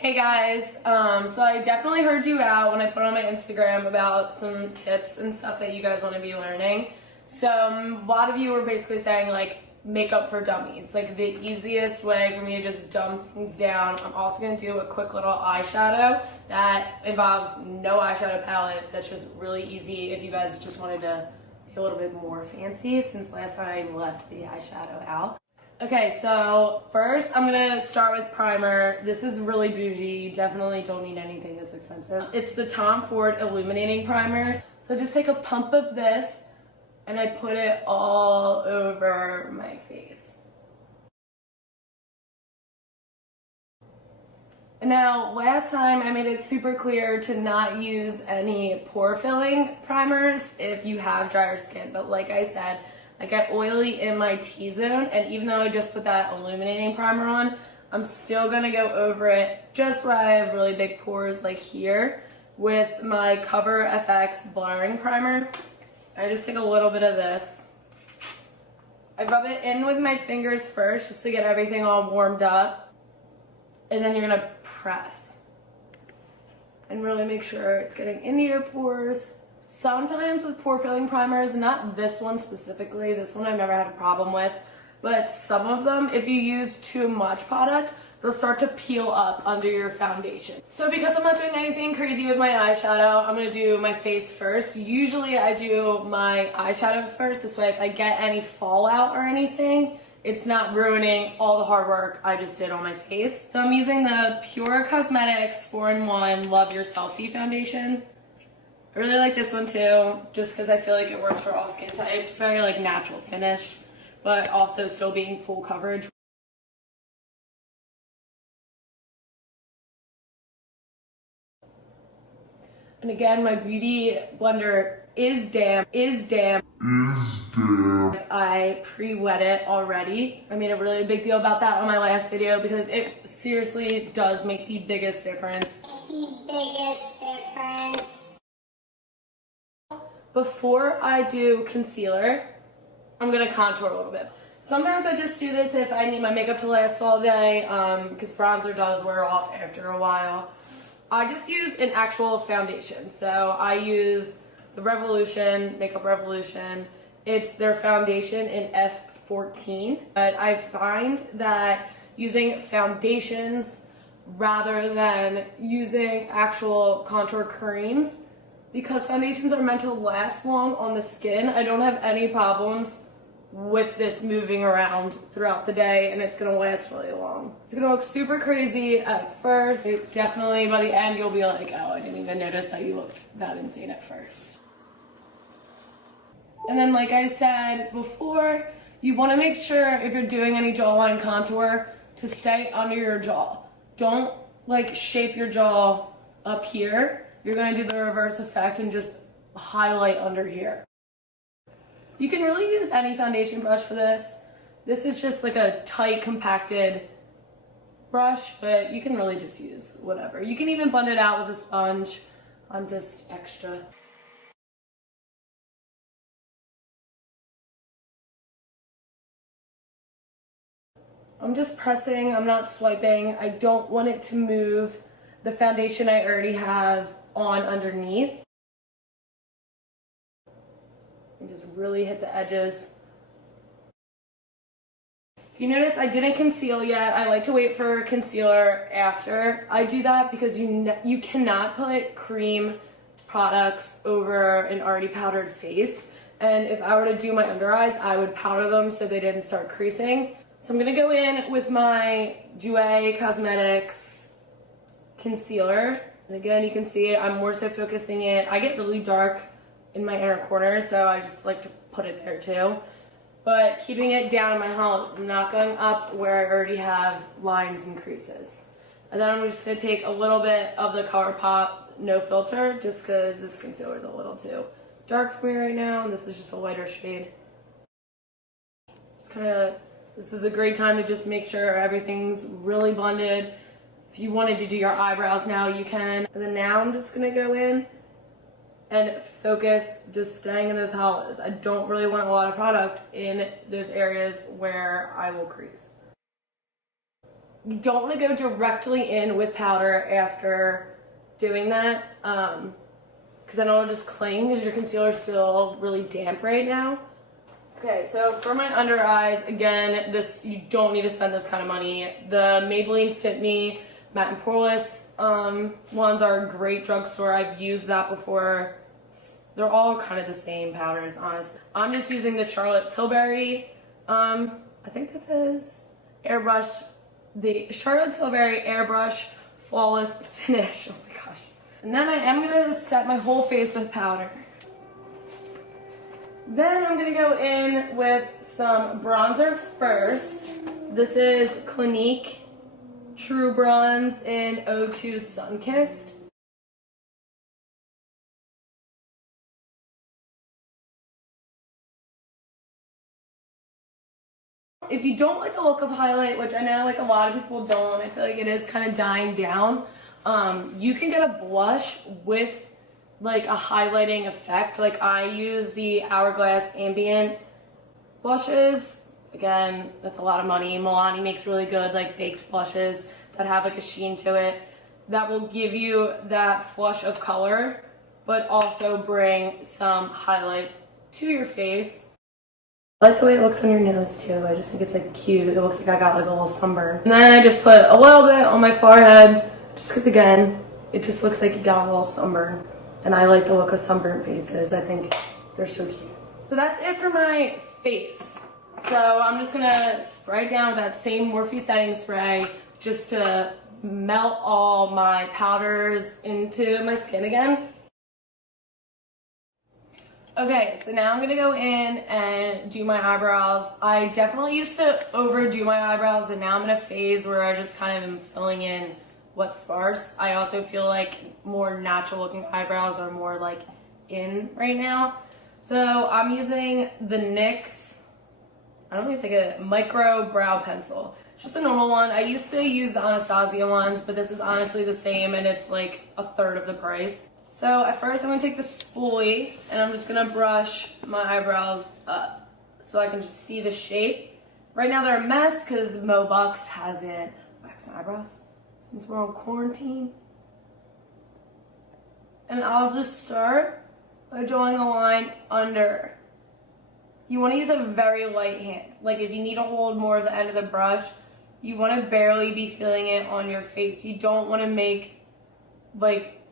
Hey guys, so I definitely heard you out when I put on my Instagram about some tips and stuff that you guys want to be learning. So a lot of you were basically saying like makeup for dummies, like the easiest way for me to just dumb things down. I'm also going to do a quick little eyeshadow that involves no eyeshadow palette. That's just really easy if you guys just wanted to be a little bit more fancy since last time I left the eyeshadow out. Okay, so first I'm gonna start with primer. This is really bougie. You definitely don't need anything this expensive. It's the Tom Ford Illuminating Primer. So just take a pump of this and I put it all over my face. And now, last time I made it super clear to not use any pore filling primers if you have drier skin, but like I said, I get oily in my T-zone, and even though I just put that illuminating primer on, I'm still gonna go over it just where I have really big pores like here with my Cover FX blurring primer. I just take a little bit of this. I rub it in with my fingers first just to get everything all warmed up, and then you're gonna press and really make sure it's getting into your pores. Sometimes with pore filling primers, not this one specifically, this one I've never had a problem with, but some of them, if you use too much product, they'll start to peel up under your foundation. So because I'm not doing anything crazy with my eyeshadow, I'm gonna do my face first. Usually I do my eyeshadow first, this way if I get any fallout or anything, it's not ruining all the hard work I just did on my face. So I'm using the Pure Cosmetics 4-in-1 Love Your Selfie Foundation. I really like this one too, just because I feel like it works for all skin types. Very like natural finish, but also still being full coverage. And again, my beauty blender is damp. I pre-wet it already. I made a really big deal about that on my last video because it seriously does make the biggest difference. Before I do concealer, I'm gonna contour a little bit. Sometimes I just do this if I need my makeup to last all day, because bronzer does wear off after a while. I just use an actual foundation. So I use the Revolution, Makeup Revolution. It's their foundation in F14. But I find that using foundations rather than using actual contour creams, because foundations are meant to last long on the skin, I don't have any problems with this moving around throughout the day, and it's gonna last really long. It's gonna look super crazy at first. Definitely by the end you'll be like, oh, I didn't even notice that you looked that insane at first. And then like I said before, you wanna make sure if you're doing any jawline contour to stay under your jaw. Don't like shape your jaw up here. You're going to do the reverse effect and just highlight under here. You can really use any foundation brush for this. This is just like a tight, compacted brush, but you can really just use whatever. You can even blend it out with a sponge. I'm just extra. I'm just pressing, I'm not swiping. I don't want it to move the foundation I already have on underneath. And just really hit the edges. If you notice, I didn't conceal yet. I like to wait for concealer after I do that because you cannot put cream products over an already powdered face. And if I were to do my under eyes, I would powder them so they didn't start creasing. So I'm gonna go in with my Jouer Cosmetics concealer. And again, you can see it, I'm more so focusing it. I get really dark in my inner corner, so I just like to put it there too. But keeping it down in my hollows. I'm not going up where I already have lines and creases. And then I'm just gonna take a little bit of the ColourPop No Filter, just because this concealer is a little too dark for me right now, and this is just a lighter shade. This is a great time to just make sure everything's really blended. If you wanted to do your eyebrows now, you can. And then now I'm just gonna go in and focus just staying in those hollows. I don't really want a lot of product in those areas where I will crease. you don't want to go directly in with powder after doing that, because then it'll just cling because your concealer is still really damp right now. Okay, so for my under eyes, again, this, you don't need to spend this kind of money. The Maybelline Fit Me Matte and Poreless ones are a great drugstore. I've used that before. They're all kind of the same powders, honestly. I'm just using the Charlotte Tilbury, I think this is Airbrush, the Charlotte Tilbury Airbrush Flawless Finish. Oh my gosh. And then I am gonna set my whole face with powder. Then I'm gonna go in with some bronzer first. This is Clinique True Bronze in 02 Sunkissed. If you don't like the look of highlight, which I know like a lot of people don't, I feel like it is kind of dying down, you can get a blush with like a highlighting effect. Like I use the Hourglass Ambient blushes. Again, that's a lot of money. Milani makes really good like baked blushes that have like a sheen to it that will give you that flush of color but also bring some highlight to your face. I like the way it looks on your nose too. I just think it's like cute. It looks like I got like a little sunburn. And then I just put a little bit on my forehead just because again, it just looks like you got a little sunburn. And I like the look of sunburnt faces. I think they're so cute. So that's it for my face. So I'm just gonna spray down with that same Morphe setting spray just to melt all my powders into my skin again. Okay, so now I'm gonna go in and do my eyebrows. I definitely used to overdo my eyebrows, and now I'm in a phase where I just kind of am filling in what's sparse. I also feel like more natural looking eyebrows are more like in right now. So I'm using the NYX, I don't even think a micro brow pencil. It's just a normal one. I used to use the Anastasia ones, but this is honestly the same and it's like a third of the price. So at first I'm gonna take the spoolie and I'm just gonna brush my eyebrows up so I can just see the shape. Right now they're a mess because Mo Bucks hasn't waxed my eyebrows since we're on quarantine. And I'll just start by drawing a line under. You want to use a very light hand. Like if you need to hold more of the end of the brush, you want to barely be feeling it on your face. You don't want to make like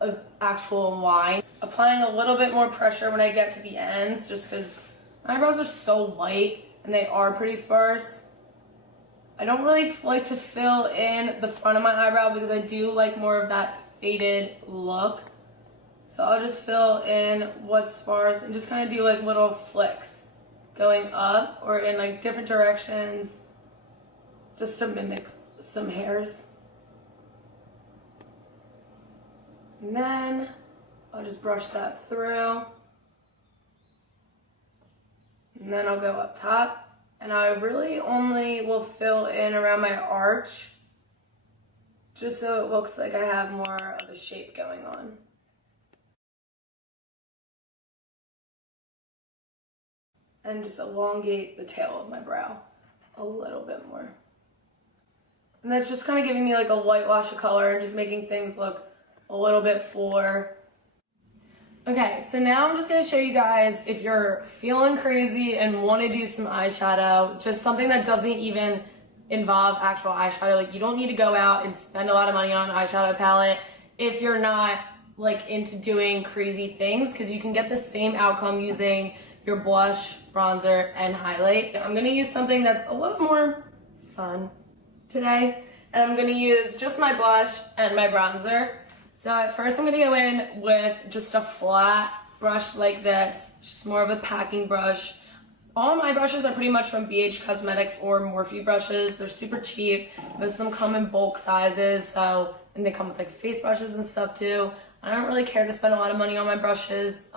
an actual line. Applying a little bit more pressure when I get to the ends just because my eyebrows are so light and they are pretty sparse. I don't really like to fill in the front of my eyebrow because I do like more of that faded look. So I'll just fill in what's sparse and just kind of do like little flicks going up or in like different directions just to mimic some hairs. And then I'll just brush that through. And then I'll go up top. And I really only will fill in around my arch just so it looks like I have more of a shape going on. And just elongate the tail of my brow a little bit more. And that's just kind of giving me like a whitewash of color and just making things look a little bit fuller. Okay, so now I'm just gonna show you guys if you're feeling crazy and want to do some eyeshadow, just something that doesn't even involve actual eyeshadow. Like you don't need to go out and spend a lot of money on an eyeshadow palette if you're not like into doing crazy things, because you can get the same outcome using your blush, bronzer, and highlight. I'm gonna use something that's a little more fun today, and I'm gonna use just my blush and my bronzer. So at first I'm gonna go in with just a flat brush like this, just more of a packing brush. All my brushes are pretty much from BH Cosmetics or Morphe brushes. They're super cheap. Most of them come in bulk sizes, and they come with like face brushes and stuff too. I don't really care to spend a lot of money on my brushes.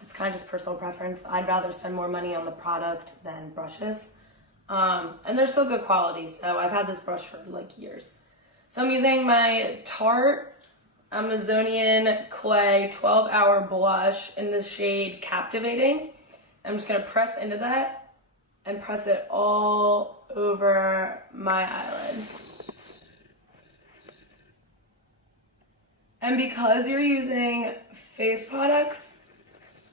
It's kind of just personal preference. I'd rather spend more money on the product than brushes. And they're still good quality, so I've had this brush for like years. So I'm using my Tarte Amazonian Clay 12-Hour Blush in the shade Captivating. I'm just gonna press into that and press it all over my eyelid. And because you're using face products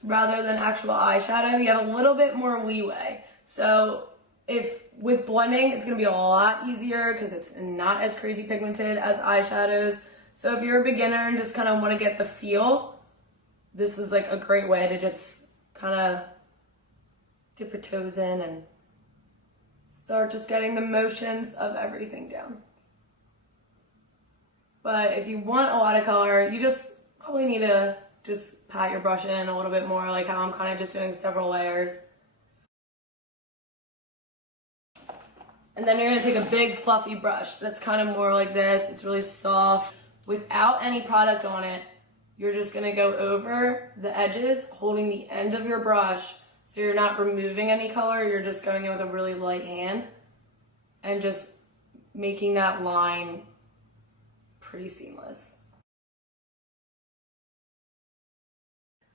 rather than actual eyeshadow, you have a little bit more leeway. So if with blending, it's gonna be a lot easier because it's not as crazy pigmented as eyeshadows. So if you're a beginner and just kind of want to get the feel, this is like a great way to just kind of dip your toes in and start just getting the motions of everything down. But if you want a lot of color, you just probably need to just pat your brush in a little bit more, like how I'm kind of just doing several layers. And then you're gonna take a big fluffy brush that's kind of more like this. It's really soft. Without any product on it, you're just gonna go over the edges, holding the end of your brush, so you're not removing any color, you're just going in with a really light hand and just making that line pretty seamless.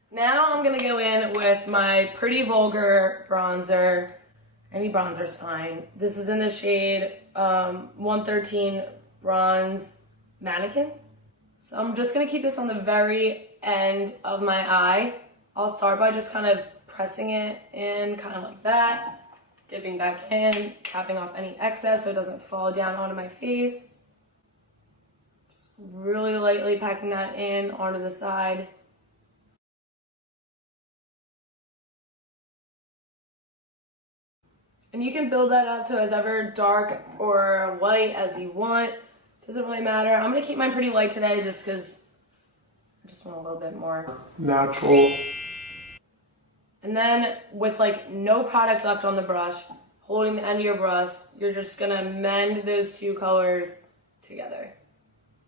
Now I'm gonna go in with my Pretty Vulgar bronzer. Any bronzer's fine. This is in the shade 113 Bronze Mannequin. So I'm just gonna keep this on the very end of my eye. I'll start by just kind of pressing it in, kind of like that, dipping back in, tapping off any excess so it doesn't fall down onto my face. Just really lightly packing that in onto the side. And you can build that up to as ever dark or light as you want. Doesn't really matter. I'm gonna keep mine pretty light today just because I just want a little bit more natural. And then with like no product left on the brush, holding the end of your brush, you're just gonna mend those two colors together.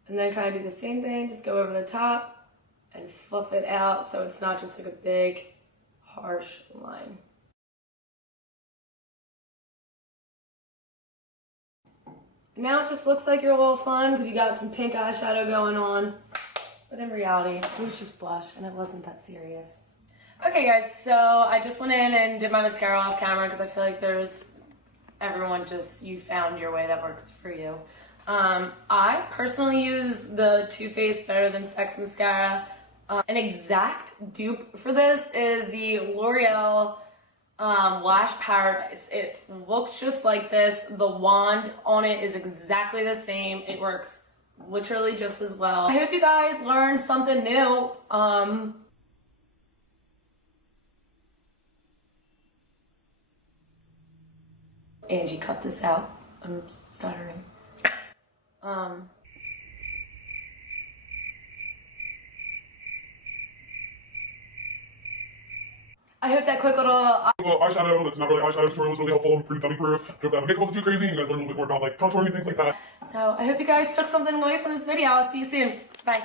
And then kind of do the same thing, just go over the top and fluff it out so it's not just like a big, harsh line. Now it just looks like you're a little fun because you got some pink eyeshadow going on. But in reality, it was just blush and it wasn't that serious. Okay guys, so I just went in and did my mascara off camera because I feel like you found your way that works for you. I personally use the Too Faced Better Than Sex mascara. An exact dupe for this is the L'Oreal Lash Paradise. It looks just like this. The wand on it is exactly the same. It works literally just as well. I hope you guys learned something new. Angie, cut this out. I'm stuttering. I hope that quick little eyeshadow that's not really eyeshadow tutorial was really helpful and pretty dummy proof. I hope that makeup wasn't too crazy and you guys learned a little bit more about like contouring and things like that. So I hope you guys took something away from this video. I'll see you soon. Bye.